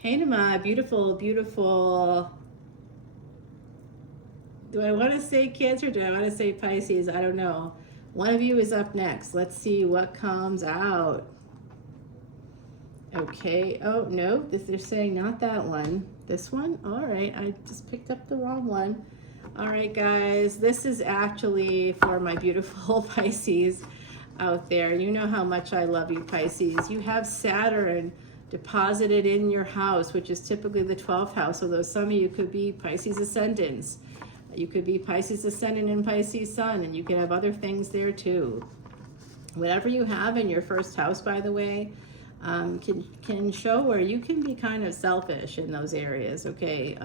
Hey Nama, beautiful, beautiful. Do I want to say Cancer? Do I want to say Pisces? I don't know. One of you is up next. Let's see what comes out. Okay. Oh, no. They're saying not that one. This one? All right. I just picked up the wrong one. All right, guys. This is actually for my beautiful Pisces out there. You know how much I love you, Pisces. You have Saturn deposited in your house, which is typically the 12th house, although some of you could be Pisces ascendants. You could be Pisces ascendant and Pisces sun, and you can have other things there too. Whatever you have in your first house, by the way, can show where you can be kind of selfish in those areas, okay?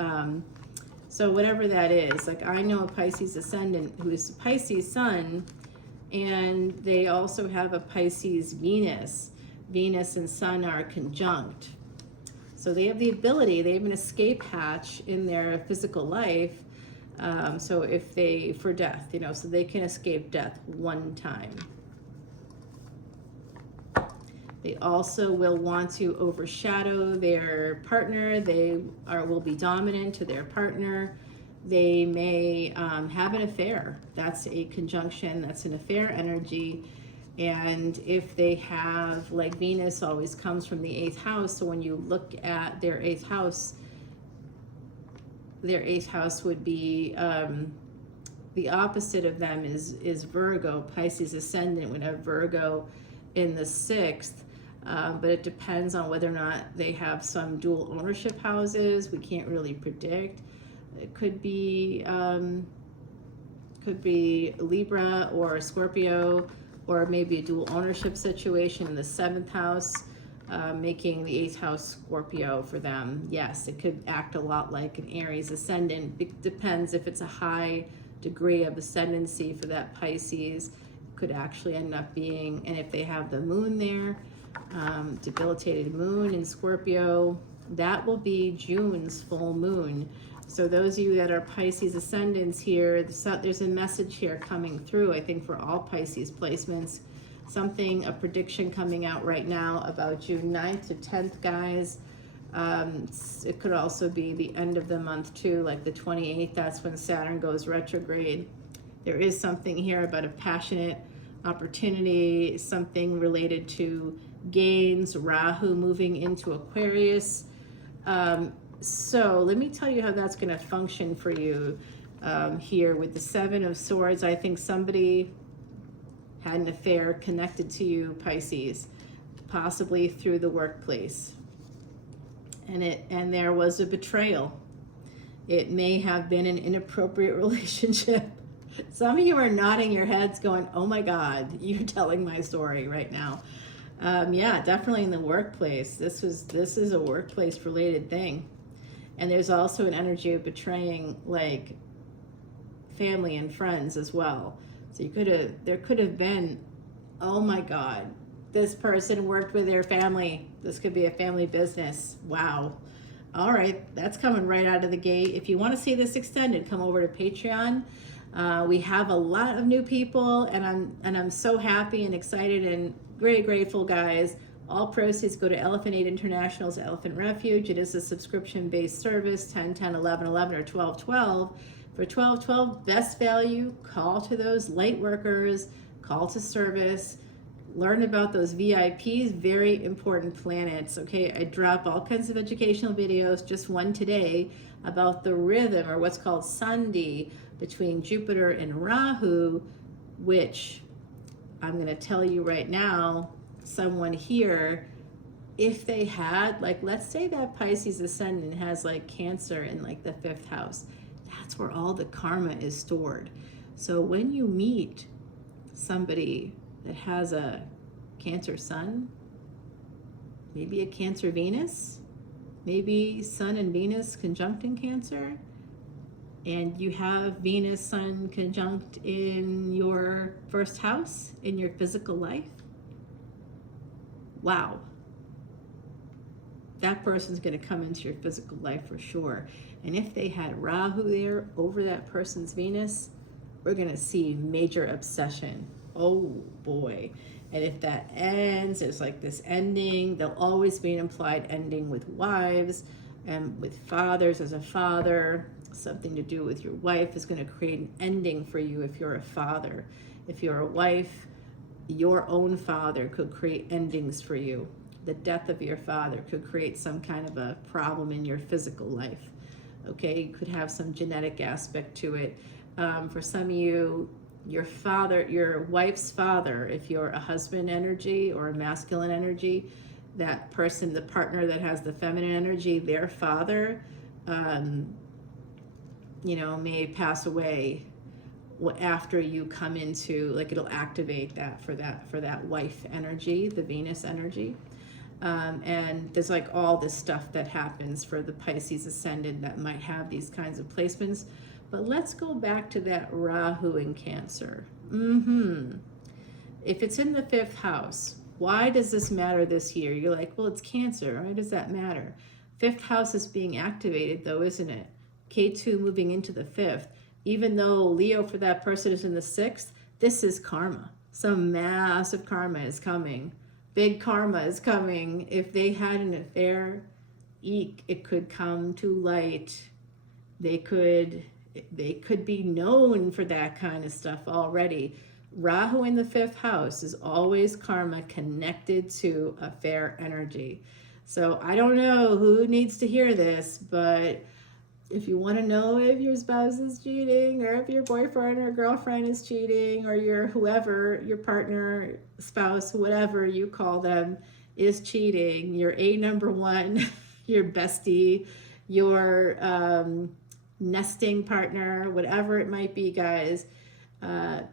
So whatever that is, like I know a Pisces ascendant who is Pisces sun, and they also have a Pisces Venus. Venus and sun are conjunct. So they have the ability, they have an escape hatch in their physical life. So if they, for death, you know, so they can escape death one time. They also will want to overshadow their partner. They will be dominant to their partner. They may have an affair. That's a conjunction. That's an affair energy. And if they have, like Venus always comes from the 8th house, so when you look at their 8th house would be the opposite of them is Virgo. Pisces ascendant would have Virgo in the 6th. But it depends on whether or not they have some dual ownership houses. We can't really predict. It could be Libra or Scorpio, or maybe a dual ownership situation in the 7th house, making the 8th house Scorpio for them. Yes, it could act a lot like an Aries ascendant. It depends if it's a high degree of ascendancy for that Pisces. It could actually end up being, and if they have the moon there, debilitated moon in Scorpio, that will be June's full moon. So those of you that are Pisces ascendants here, there's a message here coming through, I think, for all Pisces placements. A prediction coming out right now about June 9th to 10th, guys. It could also be the end of the month too, like the 28th. That's when Saturn goes retrograde. There is something here about a passionate opportunity, something related to gains, Rahu moving into Aquarius. So let me tell you how that's going to function for you here with the 7 of Swords. I think somebody had an affair connected to you, Pisces, possibly through the workplace. And there was a betrayal. It may have been an inappropriate relationship. Some of you are nodding your heads going, oh my God, you're telling my story right now. Yeah, definitely in the workplace. This is a workplace related thing. And there's also an energy of betraying like family and friends as well. So there could have been, oh my God, this person worked with their family. This could be a family business. Wow. All right, that's coming right out of the gate. If you want to see this extended, come over to Patreon. We have a lot of new people, and I'm so happy and excited and very grateful, guys. All proceeds go to Elephant Aid International's Elephant Refuge. It is a subscription-based service, 10, 10, 11, 11, or 12, 12. For 12, 12, best value, call to those light workers, call to service, learn about those VIPs, very important planets, okay? I drop all kinds of educational videos, just one today, about the rhythm, or what's called Sandhi, between Jupiter and Rahu, which I'm going to tell you right now, someone here, if they had, like, let's say that Pisces ascendant has like Cancer in like the 5th house, that's where all the karma is stored. So when you meet somebody that has a Cancer sun, maybe a Cancer Venus, maybe Sun and Venus conjunct in Cancer, and you have Venus, Sun conjunct in your 1st house, in your physical life, wow. That person's going to come into your physical life for sure. And if they had Rahu there over that person's Venus, we're going to see major obsession. Oh boy. And if that ends, there's like this ending. There'll always be an implied ending with wives and with fathers. As a father, something to do with your wife is going to create an ending for you if you're a father. If you're a wife, your own father could create endings for you. The death of your father could create some kind of a problem in your physical life. Okay, you could have some genetic aspect to it. For some of you, your father, your wife's father, if you're a husband energy or a masculine energy, that person, the partner that has the feminine energy, their father, you know, may pass away after you come into, like, it'll activate that for that wife energy, the Venus energy. And there's like all this stuff that happens for the Pisces ascendant that might have these kinds of placements. But let's go back to that Rahu in Cancer. If it's in the 5th house, why does this matter this year? You're like, well, it's Cancer. Why does that matter? 5th house is being activated though, isn't it? K2 moving into the 5th. Even though Leo for that person is in the 6th, this is karma. Some massive karma is coming. Big karma is coming. If they had an affair, it could come to light. They could be known for that kind of stuff already. Rahu in the 5th house is always karma connected to affair energy. So I don't know who needs to hear this, but if you want to know if your spouse is cheating, or if your boyfriend or girlfriend is cheating, or your whoever, your partner, spouse, whatever you call them, is cheating, your number one, your bestie, your nesting partner, whatever it might be, guys,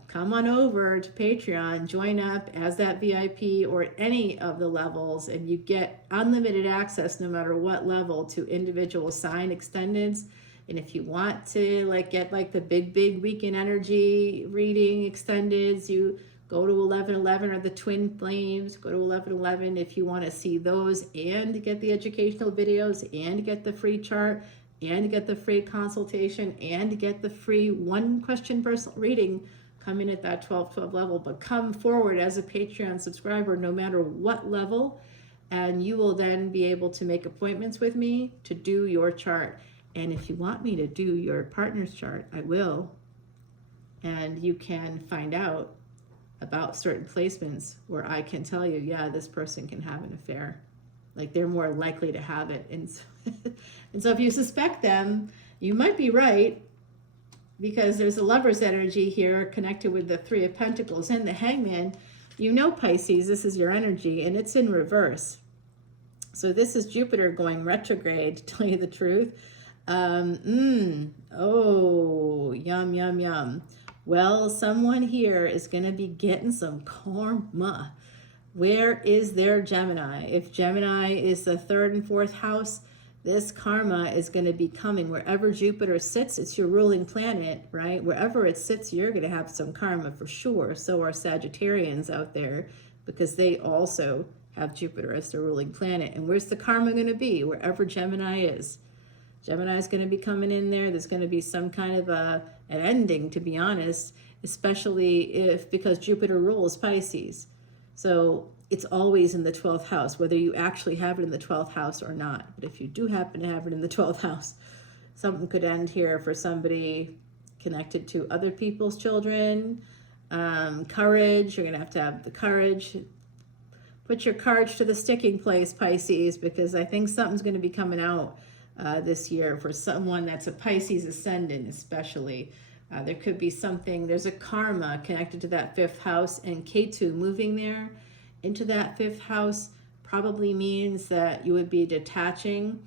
come on over to Patreon, join up as that VIP or any of the levels, and you get unlimited access no matter what level to individual sign extendeds. And if you want to get the big weekend energy reading extendeds, you go to 1111 or the twin flames. Go to 1111 if you want to see those and get the educational videos and get the free chart and get the free consultation and get the free 1-question personal reading. Come in at that 12 level, but come forward as a Patreon subscriber no matter what level, and you will then be able to make appointments with me to do your chart. And if you want me to do your partner's chart, I will. And you can find out about certain placements where I can tell you, yeah, this person can have an affair. Like, they're more likely to have it. And so if you suspect them, you might be right, because there's a Lover's energy here connected with the 3 of Pentacles and the Hangman. You know, Pisces, this is your energy, and it's in reverse. So this is Jupiter going retrograde, to tell you the truth. Oh, yum, yum, yum. Well, someone here is going to be getting some karma. Where is their Gemini? If Gemini is the 3rd and 4th house, this karma is going to be coming. Wherever Jupiter sits, it's your ruling planet, right? Wherever it sits, you're going to have some karma for sure. So are Sagittarians out there, because they also have Jupiter as their ruling planet. And where's the karma going to be? Wherever Gemini is. Gemini is going to be coming in there. There's going to be some kind of an ending, to be honest, especially because Jupiter rules Pisces. So it's always in the 12th house, whether you actually have it in the 12th house or not. But if you do happen to have it in the 12th house, something could end here for somebody connected to other people's children. Courage, you're going to have the courage. Put your courage to the sticking place, Pisces, because I think something's going to be coming out this year for someone that's a Pisces ascendant especially. There could be something, there's a karma connected to that 5th house, and K2 moving there into that 5th house probably means that you would be detaching.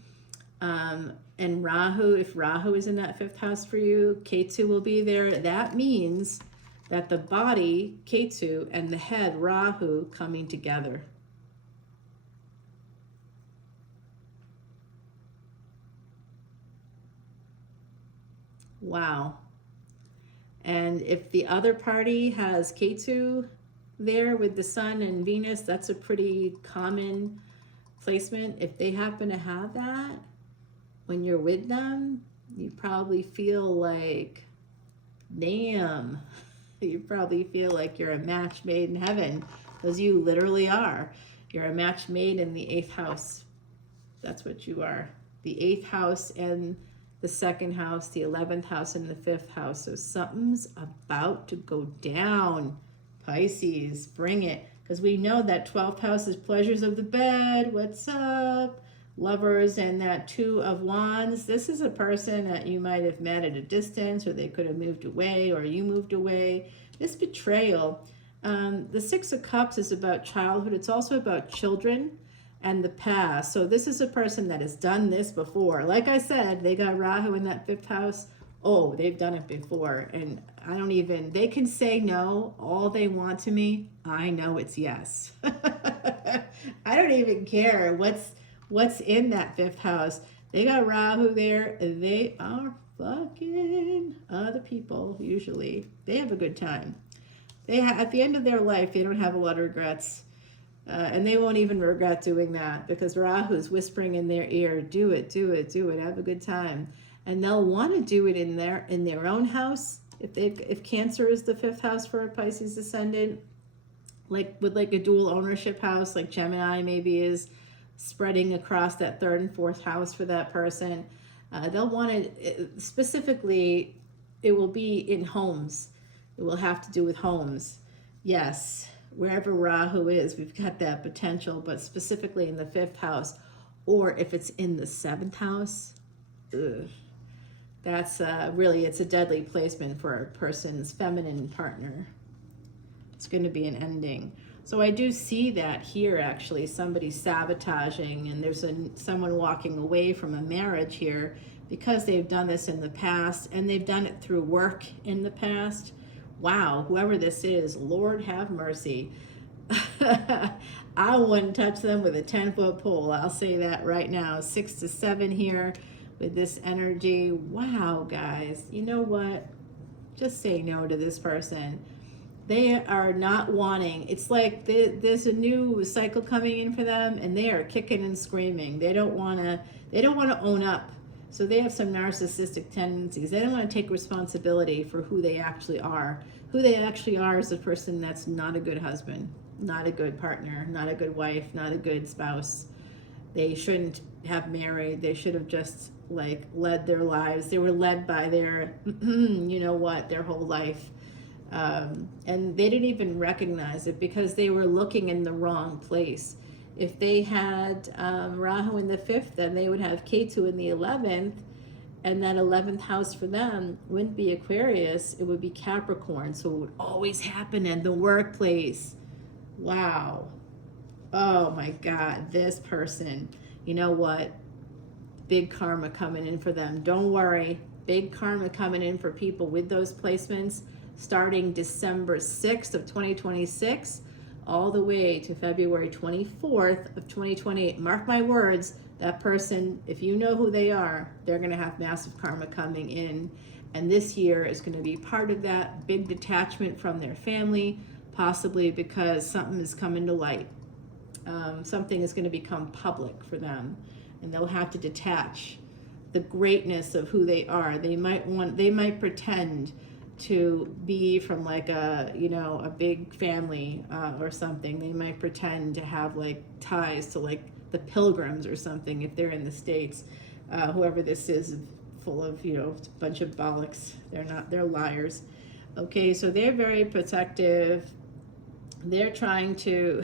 And Rahu, if Rahu is in that 5th house for you, K2 will be there. That means that the body, K2, and the head, Rahu, coming together. Wow. And if the other party has K2 there with the Sun and Venus, that's a pretty common placement. If they happen to have that, when you're with them, you probably feel like, damn, you probably feel like you're a match made in heaven, because you literally are. You're a match made in the 8th house. That's what you are. The 8th house and the 2nd house, the 11th house and the 5th house. So something's about to go down. Pisces, bring it. Because we know that 12th house is pleasures of the bed. What's up? Lovers and that 2 of Wands. This is a person that you might have met at a distance, or they could have moved away, or you moved away. This betrayal. The 6 of Cups is about childhood. It's also about children and the past. So this is a person that has done this before. Like I said, they got Rahu in that 5th house. Oh, they've done it before. And I don't even, they can say no all they want to me. I know it's yes. I don't even care what's in that 5th house. They got Rahu there. They are fucking other people, usually. They have a good time. At the end of their life, they don't have a lot of regrets. And they won't even regret doing that, because Rahu's whispering in their ear, do it, do it, do it, have a good time. And they'll want to do it in their own house. If Cancer is the 5th house for a Pisces ascendant, like with like a dual ownership house, like Gemini maybe is spreading across that 3rd and 4th house for that person. They'll want to, specifically, it will be in homes. It will have to do with homes. Yes, wherever Rahu is, we've got that potential, but specifically in the 5th house, or if it's in the 7th house, that's really, it's a deadly placement for a person's feminine partner. It's going to be an ending. So I do see that here, actually, somebody sabotaging, and there's someone walking away from a marriage here because they've done this in the past, and they've done it through work in the past. Wow, whoever this is, Lord have mercy. I wouldn't touch them with a 10-foot pole. I'll say that right now. 6 to 7 here with this energy. Wow, guys, you know what? Just say no to this person. They are not wanting. It's like there's a new cycle coming in for them, and they are kicking and screaming. They don't want to own up. So they have some narcissistic tendencies. They don't want to take responsibility for who they actually are. Who they actually are is a person that's not a good husband, not a good partner, not a good wife, not a good spouse. They shouldn't have married. They should have just like led their lives. They were led by their, you know what, their whole life. And they didn't even recognize it because they were looking in the wrong place. If they had Rahu in the 5th, then they would have Ketu in the 11th, and that 11th house for them wouldn't be Aquarius, it would be Capricorn. So it would always happen in the workplace. Wow. Oh my God, this person, you know what? Big karma coming in for them. Don't worry, big karma coming in for people with those placements starting December 6th of 2026. All the way to February 24th of 2028. Mark my words, that person, if you know who they are, they're going to have massive karma coming in. And this year is going to be part of that big detachment from their family, possibly because something is coming to light. Something is going to become public for them, and they'll have to detach the greatness of who they are. They might pretend to be from like a big family or something. They might pretend to have like ties to like the Pilgrims or something if they're in the States. Whoever this is, full of a bunch of bollocks. They're liars. Okay, so they're very protective. They're trying to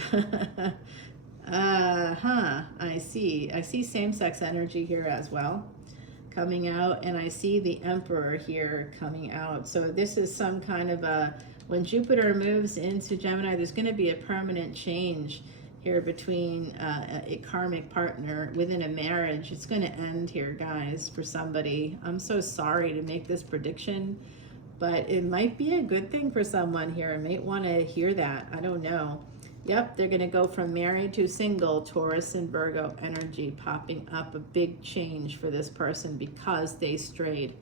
I see same-sex energy here as well coming out, and I see the Emperor here coming out. So this is some kind of when Jupiter moves into Gemini, there's going to be a permanent change here between a karmic partner within a marriage. It's going to end here, guys, for somebody. I'm so sorry to make this prediction, but it might be a good thing for someone here. I might want to hear that. I don't know. Yep, they're going to go from married to single. Taurus and Virgo energy popping up, a big change for this person because they strayed.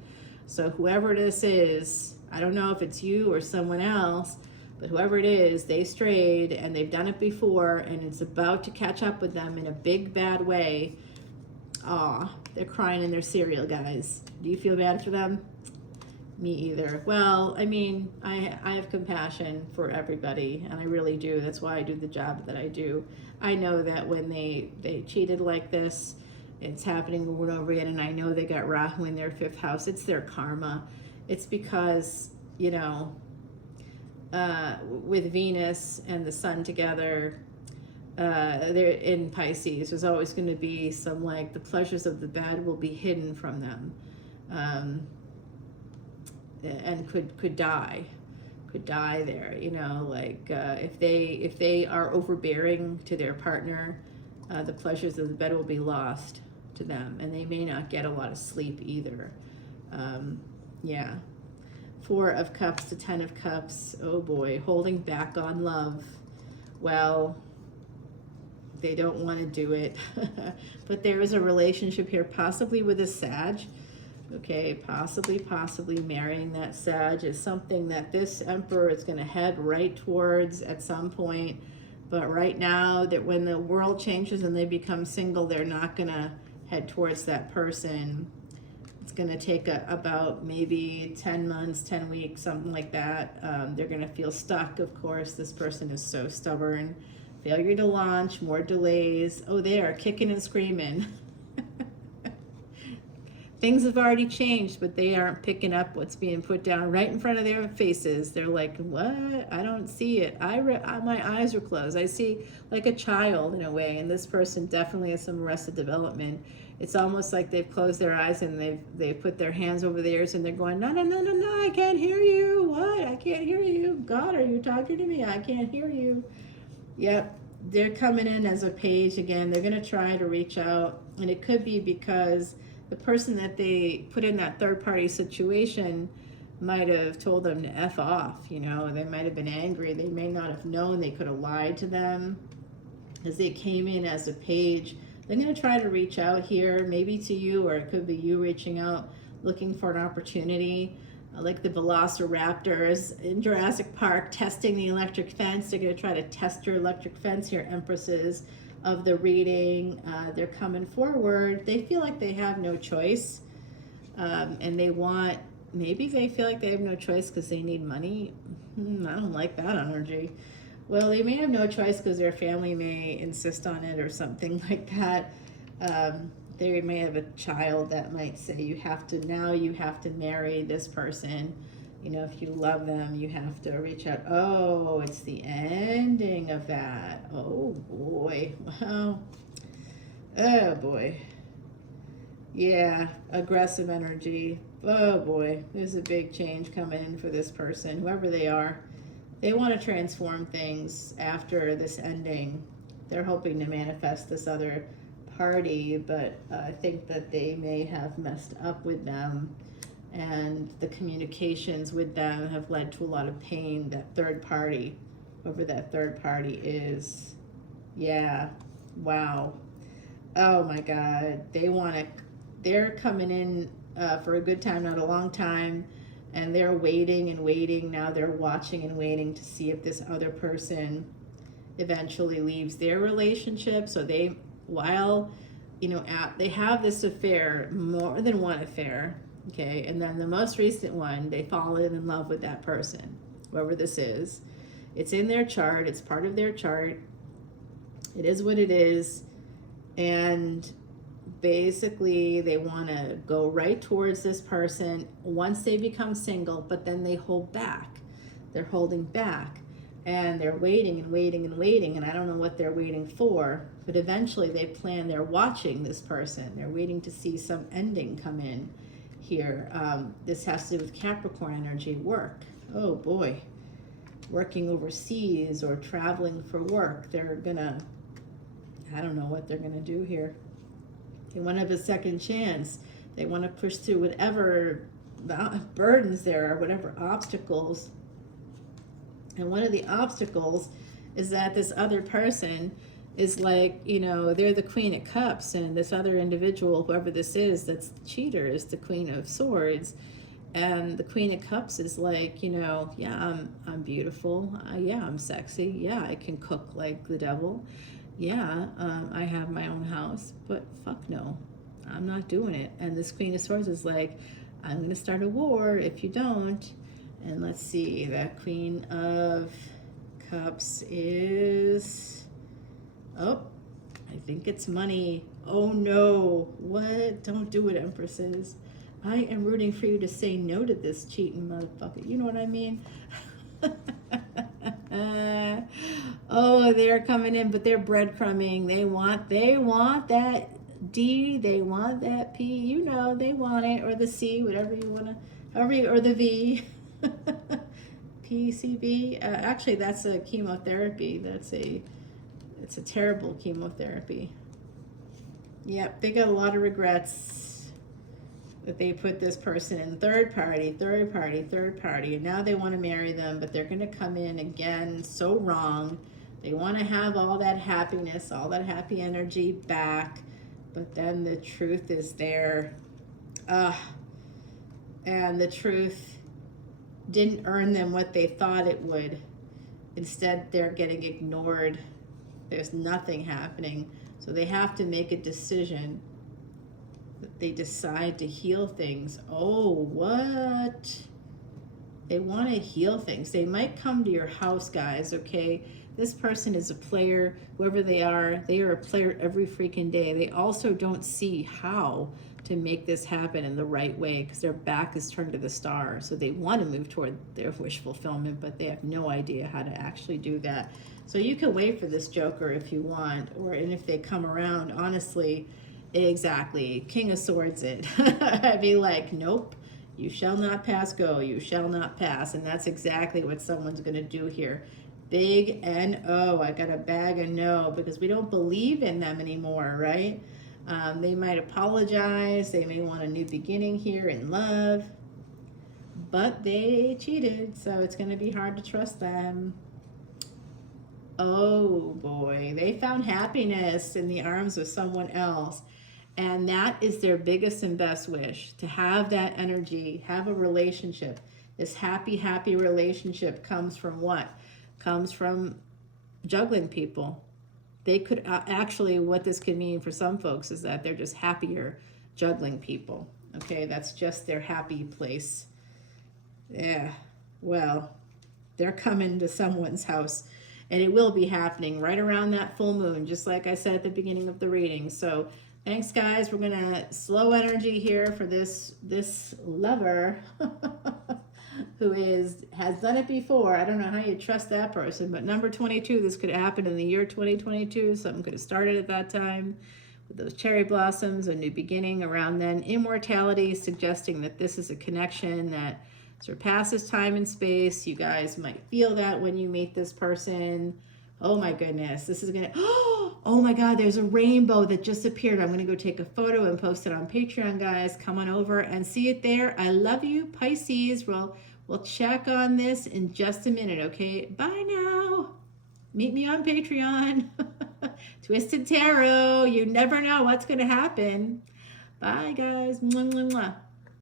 So whoever this is, I don't know if it's you or someone else, but whoever it is, they strayed and they've done it before, and it's about to catch up with them in a big bad way. Aw, they're crying in their cereal, guys. Do you feel bad for them? Me either. Well, I mean, I have compassion for everybody, and I really do. That's why I do the job that I do. I know that when they cheated like this, it's happening over and over again, and I know they got Rahu in their 5th house. It's their karma. It's because, you know, with Venus and the Sun together, they're in Pisces, there's always going to be some, like, the pleasures of the bad will be hidden from them. And could die there, you know, like if they are overbearing to their partner, the pleasures of the bed will be lost to them, and they may not get a lot of sleep either. Yeah. 4 of Cups to 10 of Cups. Oh boy, holding back on love. Well, they don't want to do it. But there is a relationship here, possibly with a Sag. Okay, possibly marrying that Sag is something that this Emperor is going to head right towards at some point. But right now, that when the world changes and they become single, they're not going to head towards that person. It's going to take about maybe 10 months, 10 weeks, something like that. They're going to feel stuck, of course. This person is so stubborn. Failure to launch, more delays. Oh, they are kicking and screaming. Things have already changed, but they aren't picking up what's being put down right in front of their faces. They're like, what? I don't see it. My eyes are closed. I see like a child in a way, and this person definitely has some arrested development. It's almost like they've closed their eyes and they've put their hands over their ears and they're going, no, I can't hear you. What? I can't hear you. God, are you talking to me? I can't hear you. Yep. They're coming in as a page again. They're going to try to reach out, and it could be because the person that they put in that third-party situation might have told them to F off, you know. They might have been angry. They may not have known. They could have lied to them as they came in as a page. They're going to try to reach out here, maybe to you, or it could be you reaching out, looking for an opportunity. Like the velociraptors in Jurassic Park testing the electric fence. They're going to try to test your electric fence here, Empresses of the reading. They're coming forward. They feel like they have no choice, and they want, maybe they feel like they have no choice because they need money. I don't like that energy. Well, they may have no choice because their family may insist on it or something like that. They may have a child that might say you have to marry this person. You know, if you love them, you have to reach out. Oh, it's the ending of that. Oh boy. Wow. Oh boy. Yeah, aggressive energy. Oh boy, there's a big change coming in for this person, whoever they are. They want to transform things after this ending. They're hoping to manifest this other party, but I think that they may have messed up with them, and the communications with them have led to a lot of pain. That third party, whoever that third party is. Yeah, wow. Oh my God, they're coming in for a good time, not a long time, and they're waiting and waiting. Now they're watching and waiting to see if this other person eventually leaves their relationship. So they, while, you know, they have this affair, more than one affair, okay, and then the most recent one, they fall in love with that person, whoever this is. It's in their chart. It's part of their chart. It is what it is. And basically they want to go right towards this person once they become single, but then they hold back. They're holding back, and they're waiting and waiting and waiting, and I don't know what they're waiting for, but eventually they plan, they're watching this person. They're waiting to see some ending come in here. This has to do with Capricorn energy, work. Oh boy, working overseas or traveling for work. They're gonna, I don't know what they're gonna do here. They want to have a second chance. They want to push through whatever burdens there are, whatever obstacles. And one of the obstacles is that this other person is like, you know, they're the Queen of Cups, and this other individual, whoever this is, that's the cheater, is the Queen of Swords. And the Queen of Cups is like, you know, yeah, I'm beautiful. Yeah, I'm sexy. Yeah, I can cook like the devil. Yeah, I have my own house, but fuck no, I'm not doing it. And this Queen of Swords is like, I'm going to start a war if you don't. And let's see, that Queen of Cups is, oh, I think it's money. Oh no, what? Don't do it, Empresses. I am rooting for you to say no to this cheating motherfucker. You know what I mean? Oh, they're coming in, but they're breadcrumbing. They want that D, they want that P, you know, they want it, or the C, whatever you want to, however you, or the V. PCB. Actually, that's a chemotherapy. It's a terrible chemotherapy. Yep, they got a lot of regrets that they put this person in third party, and now they want to marry them, but they're going to come in again so wrong. They want to have all that happiness, all that happy energy back, but then the truth is there. And the truth didn't earn them what they thought it would. Instead, they're getting ignored. There's nothing happening. So they have to make a decision. They decide to heal things. Oh, what? They want to heal things. They might come to your house, guys, okay? This person is a player, whoever they are a player every freaking day. They also don't see how to make this happen in the right way because their back is turned to the star. So they want to move toward their wish fulfillment, but they have no idea how to actually do that. So you can wait for this Joker if you want, and if they come around, honestly, exactly, King of Swords it. I'd be like, nope, you shall not pass go, you shall not pass. And that's exactly what someone's going to do here. Big N-O, I got a bag of no, because we don't believe in them anymore, right? They might apologize, they may want a new beginning here in love, but they cheated, so it's going to be hard to trust them. Oh boy, they found happiness in the arms of someone else, and that is their biggest and best wish, to have that energy, have a relationship. This happy relationship comes from what? Comes from juggling people. They could actually, what this could mean for some folks is that they're just happier juggling people. Okay, that's just their happy place. Yeah, well, they're coming to someone's house, and it will be happening right around that full moon, just like I said at the beginning of the reading. So thanks, guys. We're gonna slow energy here for this lover who has done it before. I don't know how you trust that person, but number 22, this could happen in the year 2022. Something could have started at that time with those cherry blossoms, a new beginning around then. Immortality, suggesting that this is a connection that surpasses time and space. You guys might feel that when you meet this person. Oh my goodness, this is gonna, oh my God, there's a rainbow that just appeared. I'm gonna go take a photo and post it on Patreon, guys. Come on over and see it there. I love you, Pisces. We'll check on this in just a minute, okay? Bye now. Meet me on Patreon. Twisted Tarot. You never know what's gonna happen. Bye, guys. Mwah, mwah, mwah.